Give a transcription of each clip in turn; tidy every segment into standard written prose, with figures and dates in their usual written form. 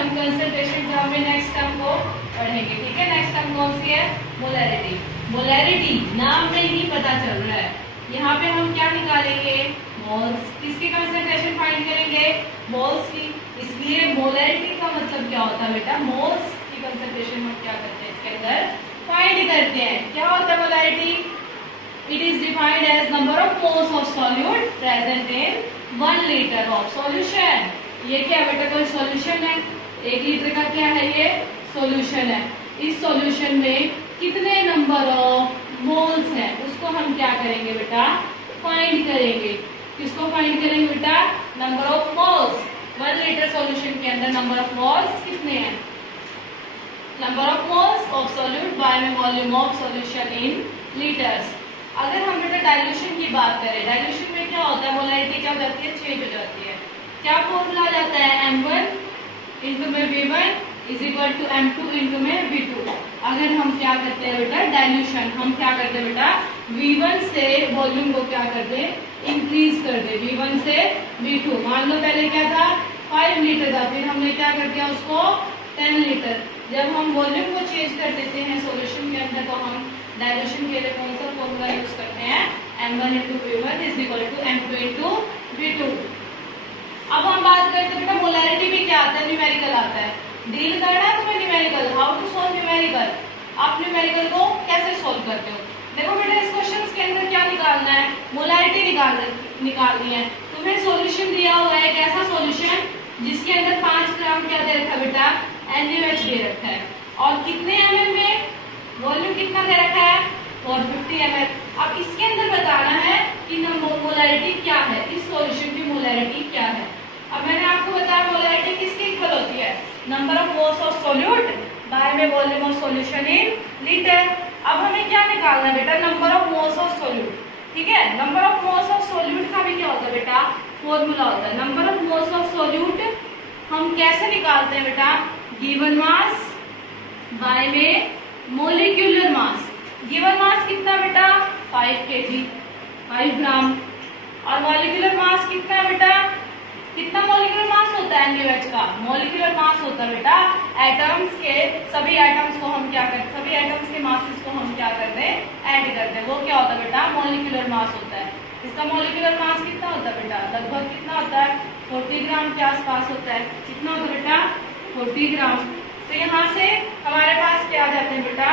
हम concentration term में next term को पढ़ेंगे। ठीक है, नेक्स्ट टर्म कौन सी है? मोलैरिटी। मोलैरिटी नाम में ही पता चल रहा है। यहाँ पे हम क्या निकालेंगे? मोल्स। किसकी कंसंट्रेशन फाइंड करेंगे? मोल्स की। इसलिए मोलैरिटी का मतलब क्या होता है बेटा? मोल्स की कंसंट्रेशन हम क्या करते हैं? इसके अंदर फाइंड करते हैं। क्या होता है molarity? It is defined as number of moles of solute present in 1 litre of solution. ये क्या बेटा? कोई सॉल्यूशन है। 1 लीटर का क्या है? ये सॉल्यूशन है। इस सॉल्यूशन में कितने नंबर ऑफ मोल्स हैं उसको हम क्या करेंगे बेटा? फाइंड करेंगे। किसको फाइंड करेंगे बेटा? Number of moles. 1 litre solution के अंदर नंबर ऑफ मोल्स कितने हैं? Number of moles of solute by में volume of solution in litres. अगर हम बेटा डाइल्यूशन की बात करें, डाइल्यूशन में क्या होता है? मोलैरिटी क्या हो जाती है? चेंज हो जाती है। क्या फॉर्मूला आ जाता है? M1 इंटू में V1 is equal to M2 into में V2। अगर हम क्या करते हैं बेटा? डाइल्यूशन हम क्या करते हैं बेटा? V1 से वॉल्यूम को क्या करते हैं? इंक्रीज कर दे। V1 से V2। मान लो पहले क्या था? 5 लीटर था, फिर हमने क्या कर दिया उसको? 10 लीटर। जब हम वॉल्यूम को चेंज कर देते हैं सॉल्यूशन के अंदर, तो हम डाइल्यूशन के लिए कौन सा फॉर्मूला यूज करते हैं? M1 into V1 is equal to M2 into V2। अब हम बात करते हैं बेटा मोलैरिटी भी क्या आता है? न्यूमेरिकल आता है। डील करना है तुम्हें numerical. How to solve numerical? आप न्यूमेरिकल को कैसे सॉल्व करते हो? देखो बेटा इस क्वेश्चन के अंदर क्या निकालना है? मोलैरिटी निकालनी है। तुम्हें सॉल्यूशन दिया हुआ है। कैसा सॉल्यूशन? जिसके अंदर 5 ग्राम क्या दे रखा है बेटा? NaOH दे रखा है। और कितने ml में? वॉल्यूम कितना दे रखा है? 450 ml। अब इसके अंदर बताना है कि मोलैरिटी क्या है, इस सॉल्यूशन की मोलैरिटी क्या है। अब मैंने आपको बताया मोलैरिटी किसके इक्वल होती है? Number of moles of solute by में volume of solution in litre. अब हमें क्या निकालना है बेटा? Number of moles of solute. ठीक है, number of moles of solute का भी क्या होता है बेटा? फॉर्मूला होता है। Number of moles of solute हम कैसे निकालते हैं बेटा? गिवन मास बाय में मोलिक्यूलर मास। गिवन मास कितना बेटा? 5 kg, 5 ग्राम। और मॉलिक्यूलर मास कितना है बेटा? कितना मॉलिक्यूलर मास होता है NaOH का? मॉलिक्यूलर मास होता है बेटा एटम्स के, सभी एटम्स को हम क्या करते हैं? सभी एटम्स के मासेस को हम क्या करते हैं? ऐड करते हैं। वो क्या होता है बेटा? मॉलिक्यूलर मास होता है। इसका मॉलिक्यूलर मास कितना होता है बेटा? लगभग कितना होता है? 40 ग्राम के आसपास होता है। कितना होता है बेटा? 40 ग्राम। तो यहाँ से हमारे पास क्या आ जाते हैं बेटा?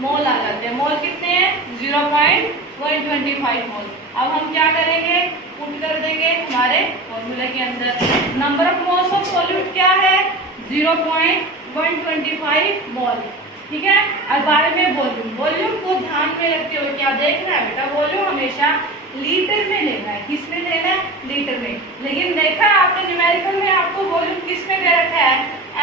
मोल आ जाते हैं। मोल कितने हैं? 0.125 मोल। अब हम क्या करेंगे? पुट कर देंगे हमारे फॉर्मूले के अंदर। Number of moles of solute क्या है? 0.125 मोल। ठीक है, अब बारे में वॉल्यूम। वॉल्यूम को ध्यान में रखते हुए क्या देखना है बेटा? वॉल्यूम हमेशा लीटर में लेना है। किस में लेना है? लीटर में। लेकिन देखा आपने न्यूमेरिकल में आपको वॉल्यूम किस में दे रखा है?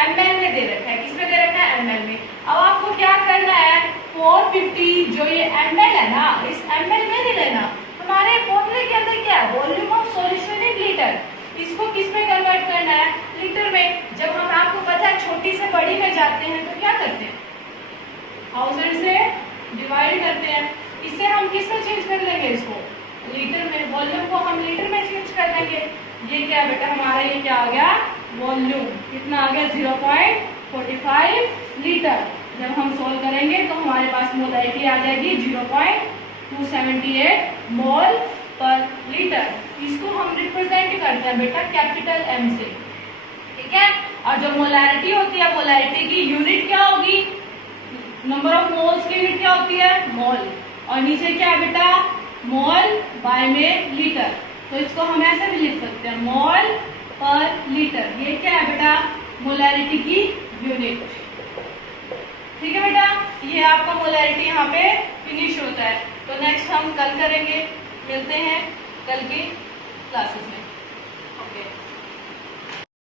ml में दे रखा है। किस में दे रखा है? ml में। अब आपको क्या करना है? 450 जो ये ml है ना, इस ml में नहीं लेना। हमारे फॉर्मूले के अंदर क्या है? Volume of solution in litre. इसको किस में कन्वर्ट करना है? लीटर में। जब हम आपको पता है छोटी से बड़ी में जाते हैं तो क्या करते हैं? 1000 से डिवाइड करते हैं। इससे हम किस में चेंज कर लेंगे? इसको लीटर में। वॉल्यूम को हम लीटर में चेंज कर लेंगे। ये क्या बेटा? हमारा ये क्या आ गया? वॉल्यूम कितना आ गया? 0.45 लीटर। जब हम सोल्व करेंगे तो हमारे पास मोलैरिटी आ जाएगी 0.278 मोल पर लीटर। इसको हम रिप्रेजेंट करते हैं बेटा कैपिटल M से। ठीक है, और जो मोलैरिटी होती है, मोलैरिटी की यूनिट क्या होगी? नंबर ऑफ मोल्स की यूनिट क्या होती है? मोल। और नीचे क्या है बेटा? मोल बाय में लीटर। तो इसको हम ऐसे भी लिख सकते हैं, मोल पर लीटर। ये क्या है बेटा? मोलैरिटी की यूनिट। ठीक है बेटा, ये आपका मोलैरिटी यहाँ पे फिनिश होता है। तो नेक्स्ट हम कल करेंगे। मिलते हैं कल की क्लासेस में। ओके।